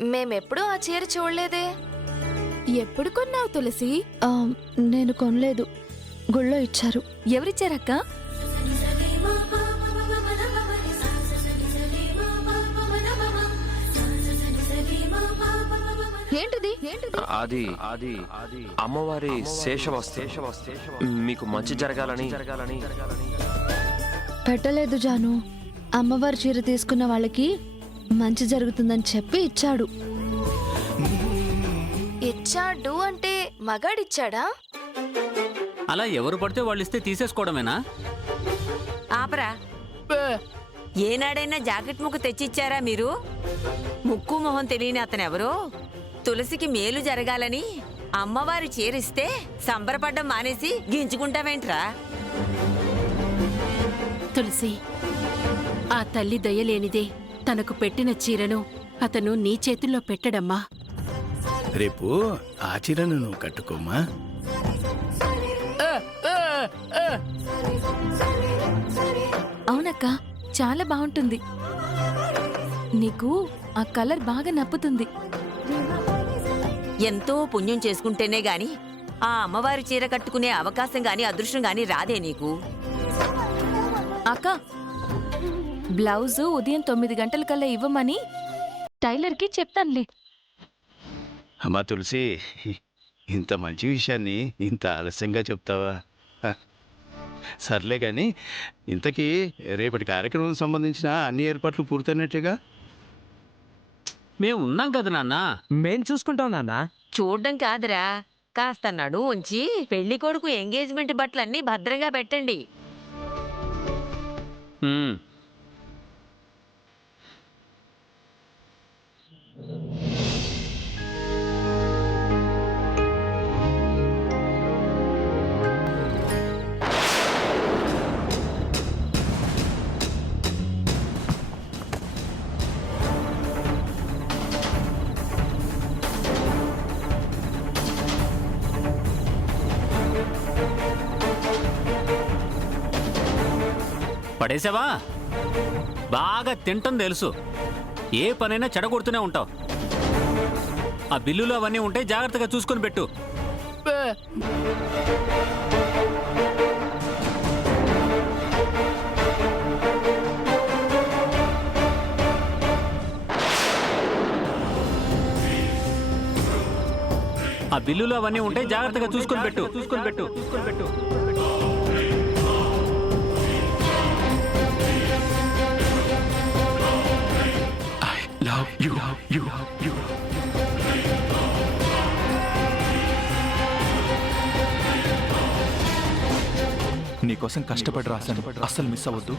మేమెప్పుడూ ఆ చీర చూడలేదే. ఎప్పుడు కొన్నావు తులసి? నేను కొనలేదు, గుళ్ళో ఇచ్చారు. ఎవరిచ్చారక్క? ఏంటిది? అది అమ్మవారి శేషవస్త్రం. మీకు మంచి జరగాలని. పెట్టలేదు జాను. అమ్మవారి చీర తీసుకున్న వాళ్ళకి మంచి జరుగుతుందని చెప్పి ఇచ్చాడు. ఇచ్చాడు అంటే మగాడిచ్చాడా? అలా ఎవరు పడితే వాళ్ళు ఇస్తే తీసేసుకోవడమేనా? ఆపరా. ఏనాడైనా జాకెట్ ముక్కు తెచ్చిచ్చారా మీరు? ముక్కు మొహం తెలియని అతనెవరో తులసికి మేలు జరగాలని అమ్మవారి చీరిస్తే సంబరపడ్డం మానేసి గింజుకుంటావేంట్రా? తులసి, ఆ తల్లి దయలేనిదే తనకు పెట్టిన చీరను అతను నీ చేతుల్లో పెట్టడమ్మా. రేపు ఆ చీరను నువ్వు కట్టుకోమా. అవునక్క, చాలా బాగుంటుంది. నీకు ఆ కలర్ బాగా నప్పుతుంది. ఎంతో పుణ్యం చేసుకుంటేనే గాని ఆ అమ్మవారి చీర కట్టుకునే అవకాశం గాని అదృష్టం గాని రాదే నీకు. అక్క, బ్లౌజు ఉదయం 9 గంటలకల్లా ఇవ్వమని టైలర్కి చెప్తానులే. అమ్మా తులసి, ఇంత మంచి విషయాన్ని ఇంత ఆలస్యంగా చెప్తావా? సర్లే గాని, ఇంతకీ రేపటి కార్యక్రమం సంబంధించిన అన్ని ఏర్పాట్లు పూర్తయినట్టుగా? మేము ఉన్నాం కదా నాన్న. మేం చూసుకుంటాం నాన్న. చూడ్డం కాదురా, కాస్త నడు ఉంచి పెళ్లి కొడుకు ఎంగేజ్మెంట్ బట్టలన్నీ భద్రంగా పెట్టండి. పడేసావా? బాగా తింటం తెలుసు. ఏ పనైనా చెడగొడుతూనే ఉంటావు. ఆ బిల్లులు అవన్నీ ఉంటే జాగ్రత్తగా చూసుకొని పెట్టు. ఆ బిల్లులు అవన్నీ ఉంటే జాగ్రత్తగా చూసుకొని పెట్టు. నీకోసం కష్టపడి రాశాను, అస్సలు మిస్ అవ్వద్దు.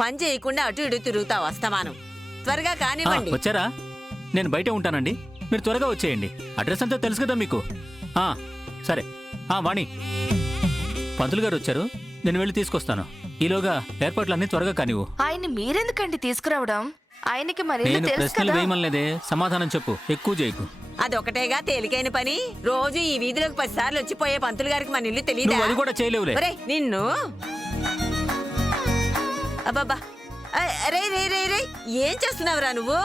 పని చేయకుండా అటు ఇటు తిరుగుతావు అస్తమానం. త్వరగా కానివ్వండి. వచ్చారా? నేను బయట ఉంటానండి, మీరు త్వరగా వచ్చేయండి. అడ్రస్ అంతా తెలుసు కదా మీకు. సరే. వాణి, పంతులు గారు వచ్చారు, నేను వెళ్ళి తీసుకొస్తాను. ఈలోగా ఏర్పాట్లన్నీ త్వరగా కానివ్వు. ఆయన్ని మీరెందుకండి తీసుకురావడం? ఆయనకి మరి నేను తెలుసు ప్రశ్నలు కదా. వేయమలేదే, సమాధానం చెప్పు, ఎక్కువ చేయకు. అదొకటేగా తేలికైన పని. రోజు ఈ వీధిలోకి 10 సార్లు వచ్చిపోయే పంతులు గారికి మన ఇల్లు తెలియదా? నువ్వు అది కూడా చేయలేవులే. నిన్ను అబ్బబ్బా, రే రే రే రే, ఏం చేస్తున్నావురా నువ్వు?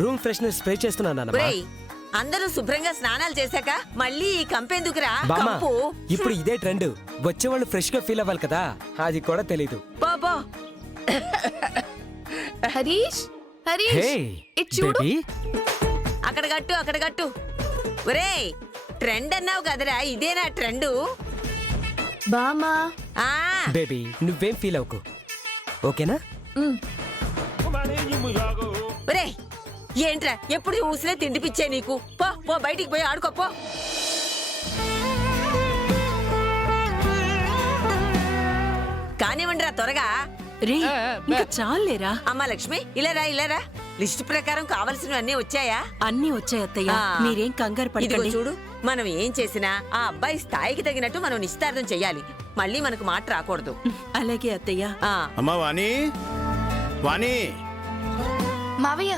రూమ్ ఫ్రెష్నర్ స్ప్రే చేస్తున్నాను. అందరూ శుభ్రంగా స్నానాలు చేశాక మళ్ళీ ఈ కంపెందుకురా? కంపు ఇప్పుడు ఇదే ట్రెండ్. వచ్చేవాళ్ళు ఫ్రెష్ గా ఫీల్ అవ్వాలి కదా, అది కూడా తెలీదు. పో. హరీష్, ఇది చూడు. అక్కడ కట్టు. ఒరేయ్, ట్రెండ్ అన్నావు కదరా, ఇదేనా ట్రెండ్? బామా, బేబీ నువ్వేం ఫీల్ అవ్వకు, ఓకేనా? ఒరేయ్, ఏంట్రా ఎప్పుడు ఊసినా తిండిపిచ్చే నీకు? పో బయటికి పోయి ఆడుకోపో. కానివ్వండి రా త్వరగా. ఇంకా చాలేరా. అమ్మా లక్ష్మి, ఇలా లిస్టు ప్రకారం కావలసినవన్నీ వచ్చాయా? అన్నీ వచ్చాయి అత్తయ్య, మీరేం కంగారు ఇదిగో పడకండి. చూడు, మనం ఏం చేసినా ఆ అబ్బాయి స్థాయికి తగినట్టు మనం నిశ్చితార్థం చెయ్యాలి. మళ్ళీ మనకు మాట రాకూడదు. అలాగే అత్తయ్య. ఆ అమ్మా వాణి, వాణి, మావయ్య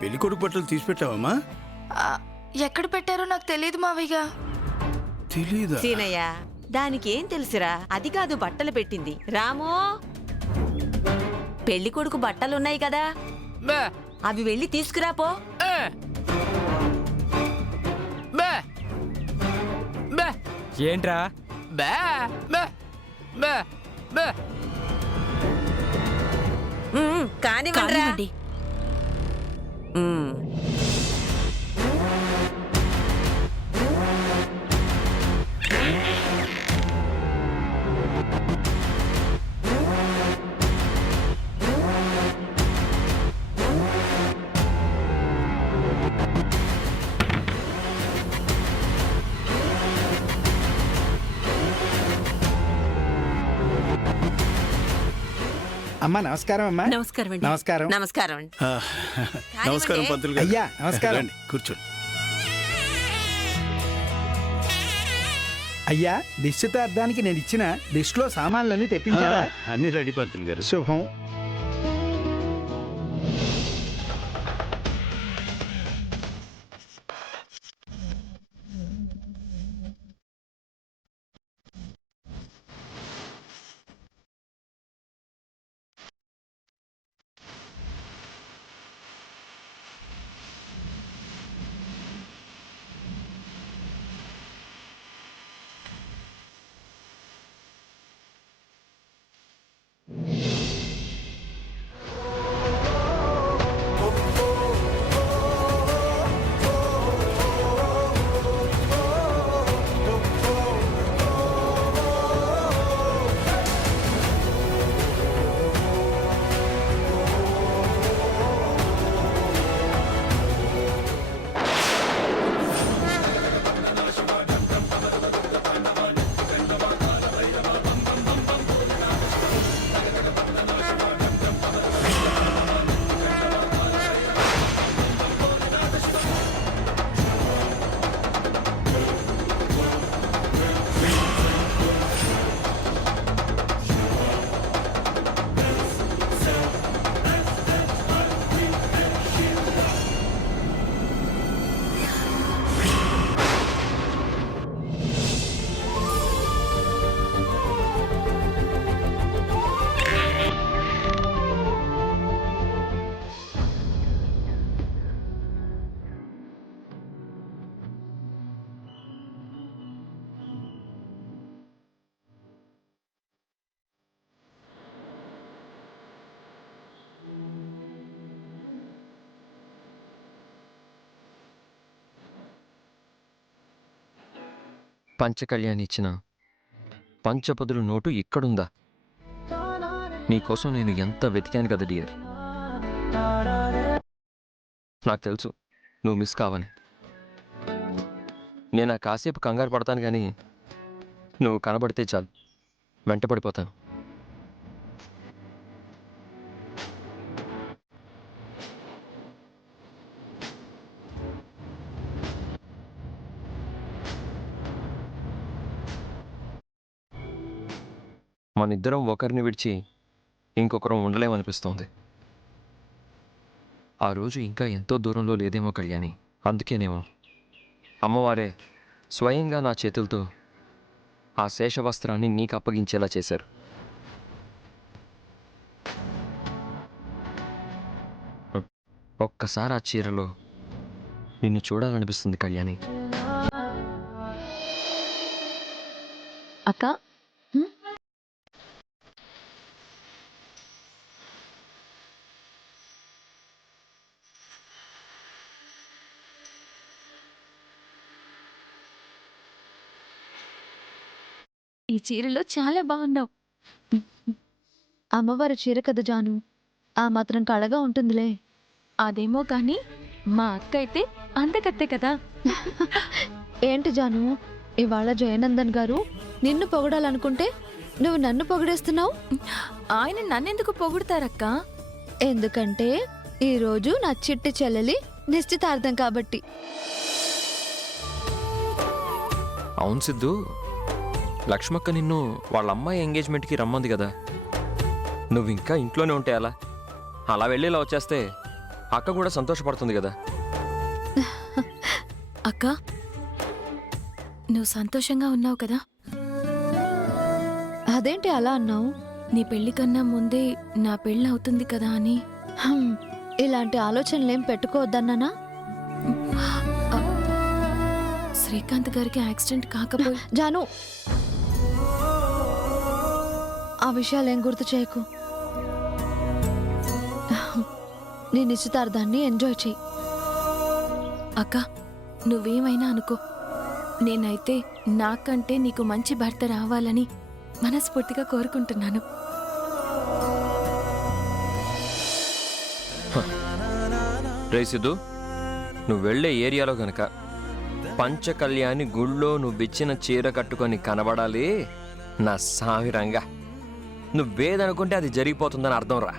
పెళ్లి కొడుకు బట్టలు తీసి పెట్టావమ్మా? ఆ, ఎక్కడ పెట్టారో నాకు తెలియదు మావయ్య. తెలీదా? సీనయ్య, దానికేం తెలుసురా, అది కాదు బట్టలు పెట్టింది. రాము, పెళ్లి కొడుకు బట్టలున్నాయి కదా, అవి వెళ్ళి తీసుకురాపో. ఏంట్రా? కానివ్వండిరా. కానివ్వండి. ఉమ్. అమ్మా నమస్కారం అమ్మా. నమస్కారం అండి. నమస్కారం. నమస్కారం అండి. నమస్కారం పంతులు గారు. అయ్యా నమస్కారం. రండి, కూర్చోండి. అయ్యా నిశ్చితార్థానికి నేను ఇచ్చిన లిస్టులో సామాన్లన్నీ తెప్పించారా? అన్ని రెడీ పంతులు గారు. శుభం. పంచకళ్యాణి ఇచ్చిన పంచపదుల నోటు ఇక్కడుందా? నీకోసం నేను ఎంత వెతికాను కదా డియర్. నాకు తెలుసు నువ్వు మిస్ కావని. నేను ఆ కాసేపు కంగారు పడతాను, కానీ నువ్వు కనబడితే చాలు వెంట పడిపోతాను. మనిద్దరం ఒకరిని విడిచి ఇంకొకరం ఉండలేమనిపిస్తోంది. ఆ రోజు ఇంకా ఎంతో దూరంలో లేదేమో కళ్యాణి. అందుకేనేమో అమ్మవారే స్వయంగా నా చేతులతో ఆ శేషవస్త్రాన్ని నీకు అప్పగించేలా చేశారు. ఒక్కసారి ఆ చీరలో నిన్ను చూడాలనిపిస్తుంది కళ్యాణి. అక్క ఈ చీరలో చాలా బాగున్నావు. అమ్మవారి చీర కదా జాను, ఆ మాత్రం కళగా ఉంటుందిలే. అదేమో కానీ మా అక్క అయితే అందకత్తే కదా. ఏంటి జాను, ఇవాళ జయనందన్ గారు నిన్ను పొగడాలనుకుంటే నువ్వు నన్ను పొగిడేస్తున్నావు. ఆయన నన్నెందుకు పొగుడతారక్క? ఎందుకంటే ఈరోజు నా చిట్టి చెల్లెలి నిశ్చితార్థం కాబట్టి. అవును సిద్ధు, లక్ష్మక్క నిన్ను వాళ్ళ అమ్మాయి ఎంగేజ్మెంట్కి రమ్మంది కదా, నువ్వు ఇంకా ఇంట్లోనే ఉంటే అలా అలా వెళ్ళి ఇలా వచ్చేస్తే అక్క కూడా సంతోషపడుతుంది కదా. అక్క, నువ్వు సంతోషంగా ఉన్నావు కదా? అదేంటి అలా అన్నావు? నీ పెళ్లి కన్నా ముందే నా పెళ్ళి అవుతుంది కదా అని. ఇలాంటి ఆలోచనలేం పెట్టుకోవద్దన్నానా? శ్రీకాంత్ గారికి యాక్సిడెంట్ కాకపోయి జాను, ఆ విషయాలేం గుర్తు చేయకు. నీ నిశ్చితార్థాన్ని ఎంజాయ్ చెయ్యి. అక్క, నువ్వేమైనా అనుకో, నేనైతే నాకంటే నీకు మంచి భర్త రావాలని మనస్ఫూర్తిగా కోరుకుంటున్నాను. రే సిద్ధు, నువ్వు వెళ్ళే ఏరియాలో గనక పంచకళ్యాణి గుళ్ళో నువ్విచ్చిన చీర కట్టుకొని కనబడాలి నా సామిరంగా. నువ్వేదనుకుంటే అది జరిగిపోతుందని అర్థం రా.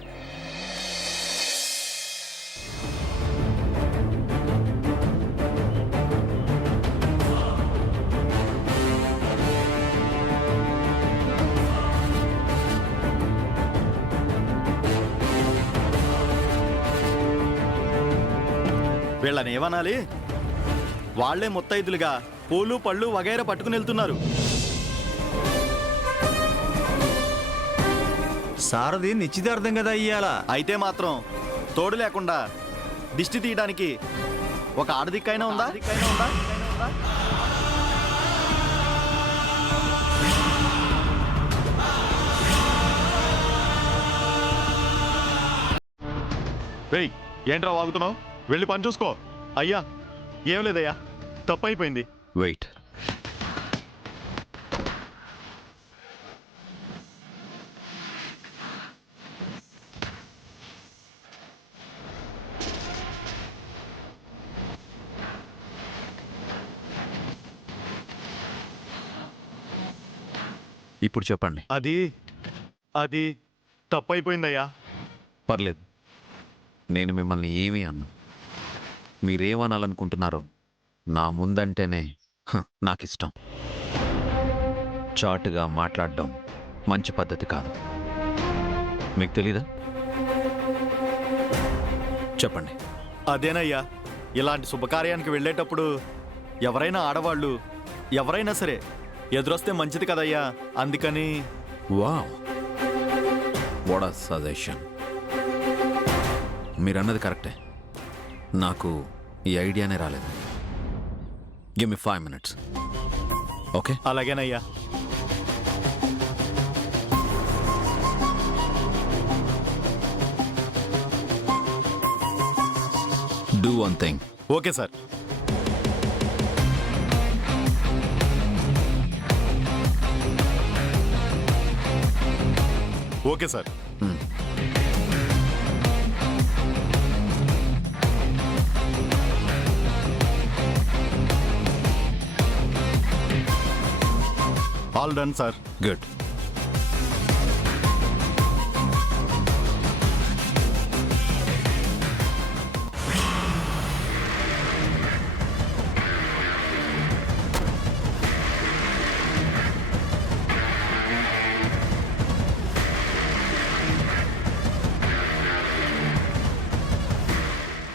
వీళ్ళని ఏమనాలి? వాళ్లే ముత్తైదులుగా పూలు పళ్ళు వగైరా పట్టుకుని వెళ్తున్నారు. సారథి నిశ్చితార్థం కదా ఇయ్యాలా. అయితే మాత్రం తోడు లేకుండా దిష్టి తీయడానికి ఒక ఆడదిక్కైనా ఉందా? రేయ్, ఏంట్రా వాగుతున్నావు? వెళ్ళి పని చూసుకో. అయ్యా, ఏం లేదయ్యా, తప్పైపోయింది. వెయిట్. ఇప్పుడు చెప్పండి. అది తప్పైపోయిందయ్యా. పర్లేదు, నేను మిమ్మల్ని ఏమీ అన్నా. మీరేమనాలనుకుంటున్నారో నా ముందంటేనే నాకిష్టం. చాటుగా మాట్లాడడం మంచి పద్ధతి కాదు. మీకు తెలీదా? చెప్పండి. అదేనయ్యా, ఇలాంటి శుభకార్యానికి వెళ్ళేటప్పుడు ఎవరైనా ఆడవాళ్ళు ఎవరైనా సరే ఎదురొస్తే మంచిది కదయ్యా, అందుకని. Wow, what a suggestion. మీరన్నది కరెక్టే, నాకు ఈ ఐడియానే రాలేదు. Give me 5 minutes. ఓకే, అలాగేనయ్యా. Do one thing. Okay sir. Okay sir. All done sir. Good.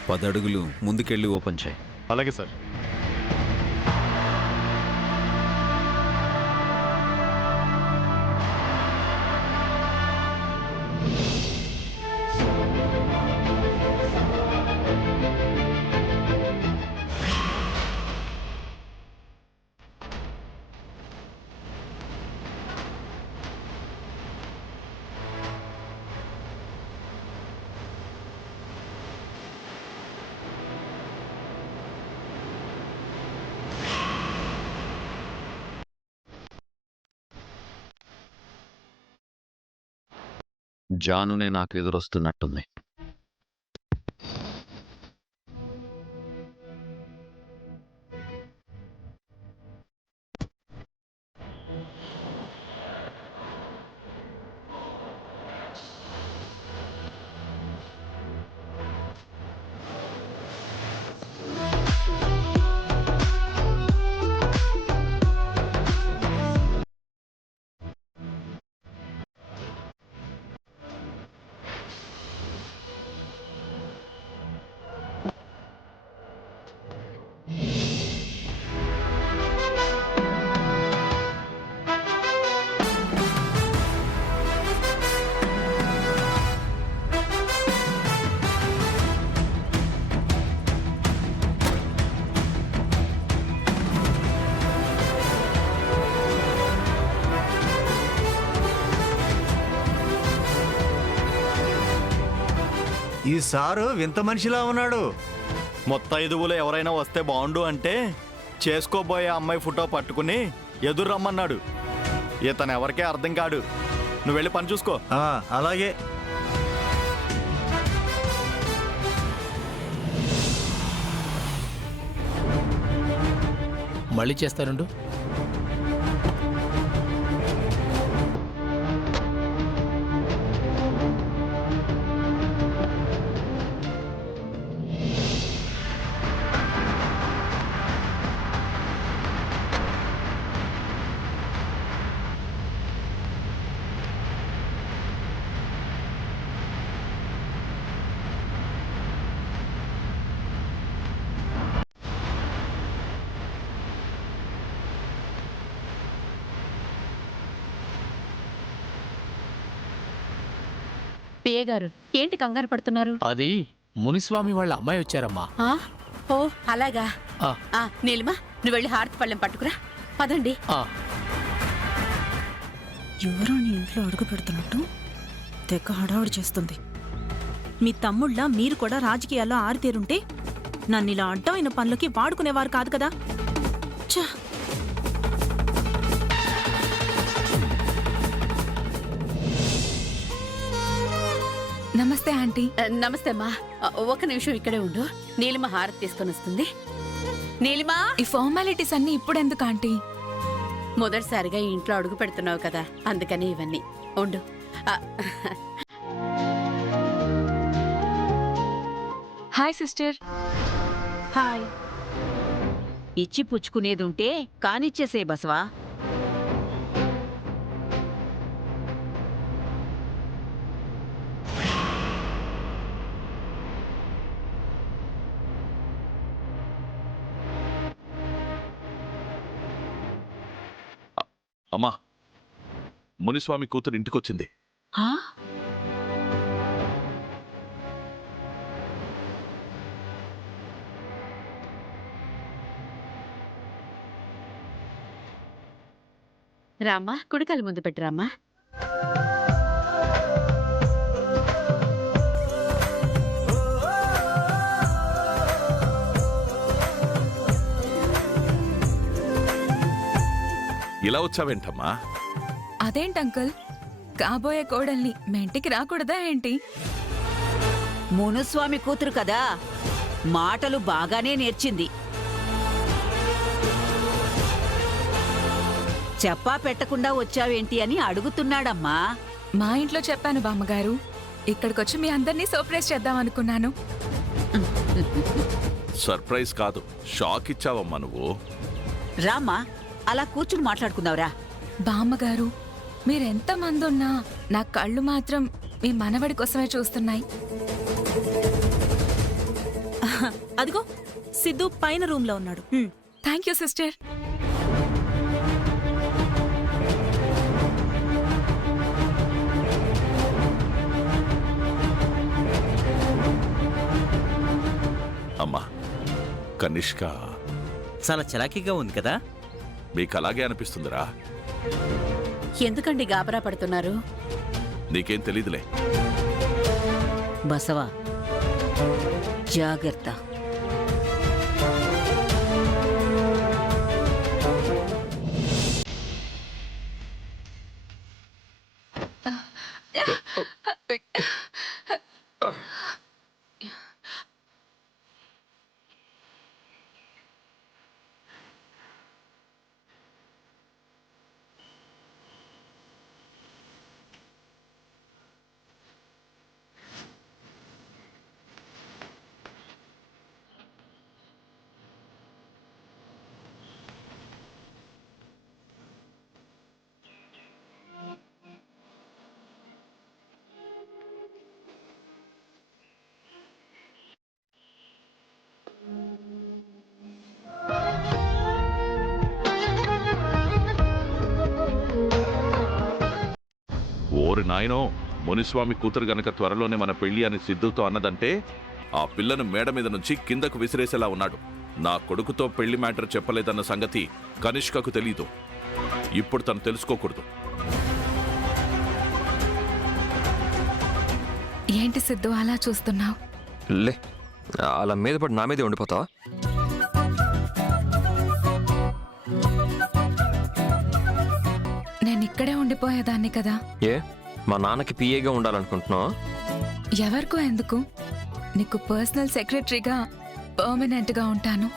పదడుగులు ముందుకెళ్ళి ఓపెన్ చేయి. అలాగే సార్. జానునే నాకు ఎదురొస్తున్నట్టుంది. ఈ సారు వింత మనిషిలా ఉన్నాడు. మొత్తైదువులు ఎవరైనా వస్తే బాగుండు అంటే చేసుకోబోయే అమ్మాయి ఫోటో పట్టుకుని ఎదురు రమ్మన్నాడు. ఇతను ఎవరికే అర్థం కాడు. నువ్వు వెళ్ళి పని చూసుకో. అలాగే. మళ్ళీ చేస్తానుండు. పిఏ గారు ఏంటి కంగారు పడుతున్నారు? అది మునిస్వామి వాళ్ళ అమ్మాయి వచ్చారమ్మా. ఓ అలాగా. నీలిమా నువ్వు వెళ్ళి హారతి పళ్ళెం పట్టుకురా. పదండి. ఎవరో నీ ఇంట్లో అడుగు పెడుతున్నట్టు తెగ హడావుడి చేస్తుంది. మీ తమ్ముళ్ళ మీరు కూడా రాజకీయాల్లో ఆరితేరుంటే నన్ను ఇలా అడ్డమైన పనులకి వాడుకునేవారు కాదు కదా. ఛా! నమస్తే ఆంటీ. నమస్తే అమ్మా. ఒక నిమిషం ఇక్కడే ఉండు. నీలిమ హారతి తీసుకొని వస్తుంది. నీలిమా, ఈ ఫార్మాలిటీస్ అన్ని ఇప్పుడెందుకు ఆంటీ? మొదటిసారిగా ఈ ఇంట్లో అడుగు పెడుతున్నావు కదా, అందుకని ఇవన్నీ. ఉండు. Hi sister. హాయ్. ఇచ్చి పుచ్చుకునేదుంటే కానిచ్చేసే బసవా. అమ్మా, మునిస్వామి కూతురు ఇంటికొచ్చింది. రామ్మా, కుడికాలు ముందు పెట్టిరామ్మా. ఇలా వచ్చావేంటమ్మా? అదేంటి అంకుల్, కాబోయే కోడల్ని మెంటికి రాకూడదా ఏంటి? మునుస్వామి కూతురు కదా, మాటలు బాగానే నేర్చింది. చెప్పా పెట్టకుండా వచ్చావేంటి అని అడుగుతున్నాడమ్మా. మా ఇంట్లో చెప్పాను బామ్మగారు. ఇక్కడికొచ్చి మీ అందరినీ సర్ప్రైజ్ చేద్దాం అనుకున్నాను. సర్ప్రైజ్ కాదు, షాక్ ఇచ్చావమ్మా నువ్వు. రామ్మా, అలా కూర్చుని మాట్లాడుకుందావురా. బామ్మగారు, మీరెంత మంది ఉన్నా నా కళ్ళు మాత్రం మీ మనవడి కోసమే చూస్తున్నాయి. అదిగో సిద్ధు పైన రూమ్ లో ఉన్నాడు. Thank you sister. అమ్మా, కనిష్క చాలా చలాకీగా ఉంది కదా? మీకు అలాగే అనిపిస్తుందిరా? ఎందుకండి గాబరా పడుతున్నారు? నీకేం తెలీదులే. బసవా, జాగ్రత్త. ఓరి నాయనో, మునిస్వామి కూతురు గనక త్వరలోనే మన పెళ్లి అని సిద్ధుతో అన్నదంటే ఆ పిల్లను మేడ మీద నుంచి కిందకు విసిరేసేలా ఉన్నాడు. నా కొడుకుతో పెళ్లి మ్యాటర్ చెప్పలేదన్న సంగతి కనిష్కకు తెలీదు. ఇప్పుడు తను తెలుసుకోకూడదు. ఏంటి సిద్ధు అలా చూస్తున్నావు? లే, అలా మీద పడి నా మీదే ఉండిపోతావా? నేను ఇక్కడే ఉండిపోయేదాన్ని కదా. ఏ మా నాన్నకి పిఏగా ఉండాలనుకుంటున్నావా? ఎవరికో ఎందుకు, నీకు పర్సనల్ సెక్రటరీగా పర్మనెంట్గా ఉంటాను.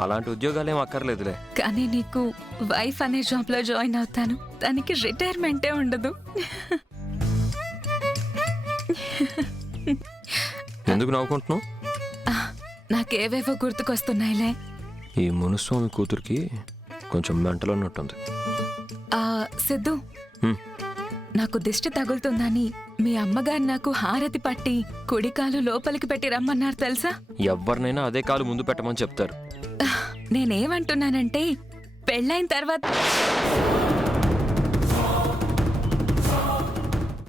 అలాంటి ఉద్యోగాలేం అక్కర్లేదులే. కానీ నీకు వైఫ్ అనే జాబ్లో జాయిన్ అవుతాను. దానికి రిటైర్మెంటే ఉండదు. ఎందుకు నవ్వుకుంటున్నావు? నాకేవేవో గుర్తుకొస్తున్నాయిలే. ఈ మునుస్వామి కూతురికి కొంచెం మెంటల్ ఉన్నట్టుంది. సిద్ధు, హ్మ్. నాకు దిష్టి తగులుతుందని మీ అమ్మగారు నాకు హారతి పట్టి కుడికాలు లోపలికి పెట్టి రమ్మన్నారు తెలుసా? ఎవరినైనా అదే కాలు ముందు పెట్టమని చెప్తారు. నేనేమంటున్నానంటే పెళ్ళైన తర్వాత